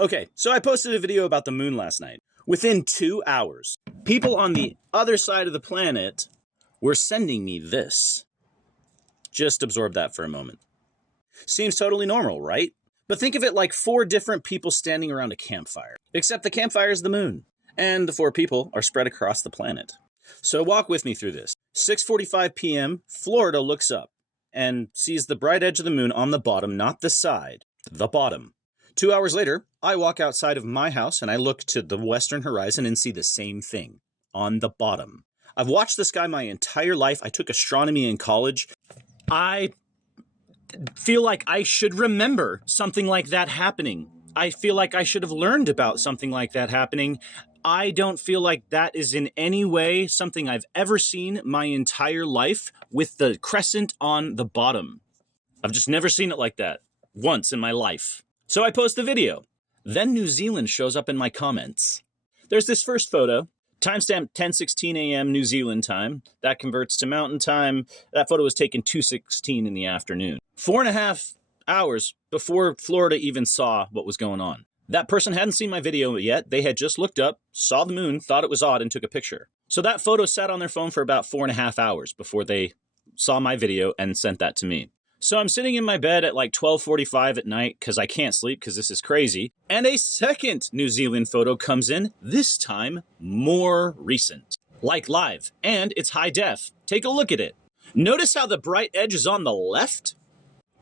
Okay, so I posted a video about the moon last night. Within 2 hours, people on the other side of the planet were sending me this. Just absorb that for a moment. Seems totally normal, right? But think of it like 4 different people standing around a campfire. Except the campfire is the moon, and the 4 people are spread across the planet. So walk with me through this. 6:45 p.m., Florida looks up and sees the bright edge of the moon on the bottom, not the side, the bottom. 2 hours later, I walk outside of my house and I look to the western horizon and see the same thing, on the bottom. I've watched the sky my entire life. I took astronomy in college. I feel like I should remember something like that happening. I feel like I should have learned about something like that happening. I don't feel like that is in any way something I've ever seen my entire life with the crescent on the bottom. I've just never seen it like that once in my life. So I post the video. Then New Zealand shows up in my comments. There's this first photo, timestamp 10:16 a.m. New Zealand time. That converts to mountain time. That photo was taken 2:16 in the afternoon. 4.5 hours before Florida even saw what was going on. That person hadn't seen my video yet. They had just looked up, saw the moon, thought it was odd, and took a picture. So that photo sat on their phone for about 4.5 hours before they saw my video and sent that to me. So I'm sitting in my bed at like 12:45 at night because I can't sleep because this is crazy. And a second New Zealand photo comes in, this time more recent. Like live, and it's high def. Take a look at it. Notice how the bright edge is on the left?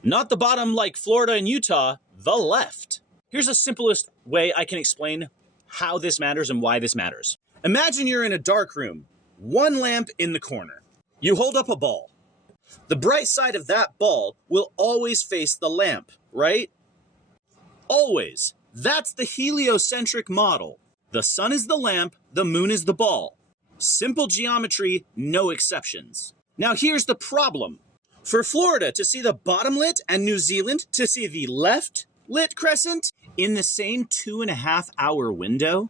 Not the bottom like Florida and Utah, the left. Here's the simplest way I can explain how this matters and why this matters. Imagine you're in a dark room, one lamp in the corner. You hold up a ball. The bright side of that ball will always face the lamp, right? Always. That's the heliocentric model. The sun is the lamp, the moon is the ball. Simple geometry, no exceptions. Now here's the problem. For Florida to see the bottom lit and New Zealand to see the left lit crescent in the same 2.5 hour window,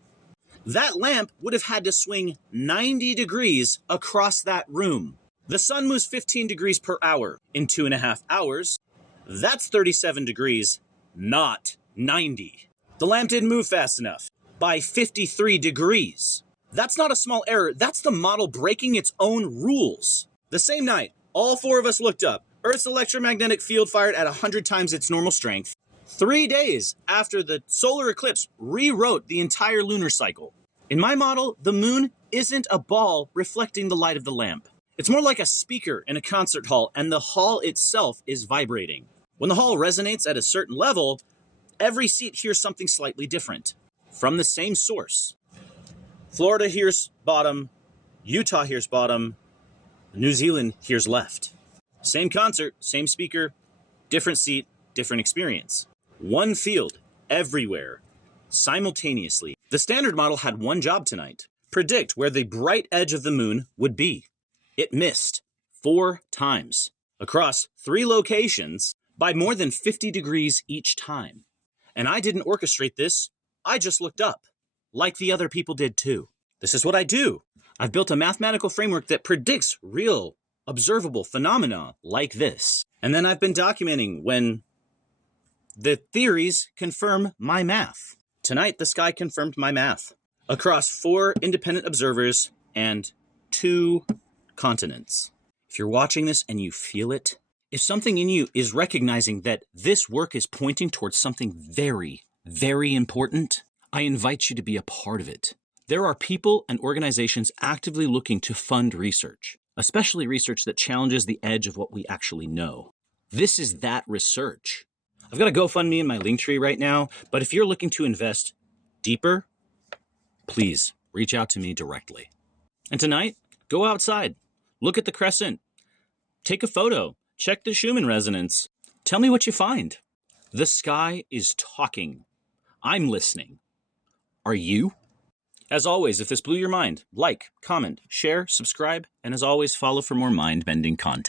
that lamp would have had to swing 90 degrees across that room. The sun moves 15 degrees per hour in 2.5 hours. That's 37 degrees, not 90. The lamp didn't move fast enough by 53 degrees. That's not a small error. That's the model breaking its own rules. The same night, all 4 of us looked up. Earth's electromagnetic field fired at 100 times its normal strength. 3 days after the solar eclipse rewrote the entire lunar cycle. In my model, the moon isn't a ball reflecting the light of the lamp. It's more like a speaker in a concert hall, and the hall itself is vibrating. When the hall resonates at a certain level, every seat hears something slightly different from the same source. Florida hears bottom, Utah hears bottom, New Zealand hears left. Same concert, same speaker, different seat, different experience. One field, everywhere, simultaneously. The standard model had one job tonight: predict where the bright edge of the moon would be. It missed 4 times across 3 locations by more than 50 degrees each time. And I didn't orchestrate this. I just looked up, like the other people did too. This is what I do. I've built a mathematical framework that predicts real, observable phenomena like this. And then I've been documenting when the theories confirm my math. Tonight, the sky confirmed my math across 4 independent observers and 2 continents. If you're watching this and you feel it, if something in you is recognizing that this work is pointing towards something very, very important, I invite you to be a part of it. There are people and organizations actively looking to fund research, especially research that challenges the edge of what we actually know. This is that research. I've got a GoFundMe in my Linktree right now, but if you're looking to invest deeper, please reach out to me directly. And tonight, go outside, look at the crescent, take a photo, check the Schumann resonance. Tell me what you find. The sky is talking. I'm listening. Are you? As always, if this blew your mind, like, comment, share, subscribe, and as always, follow for more mind-bending content.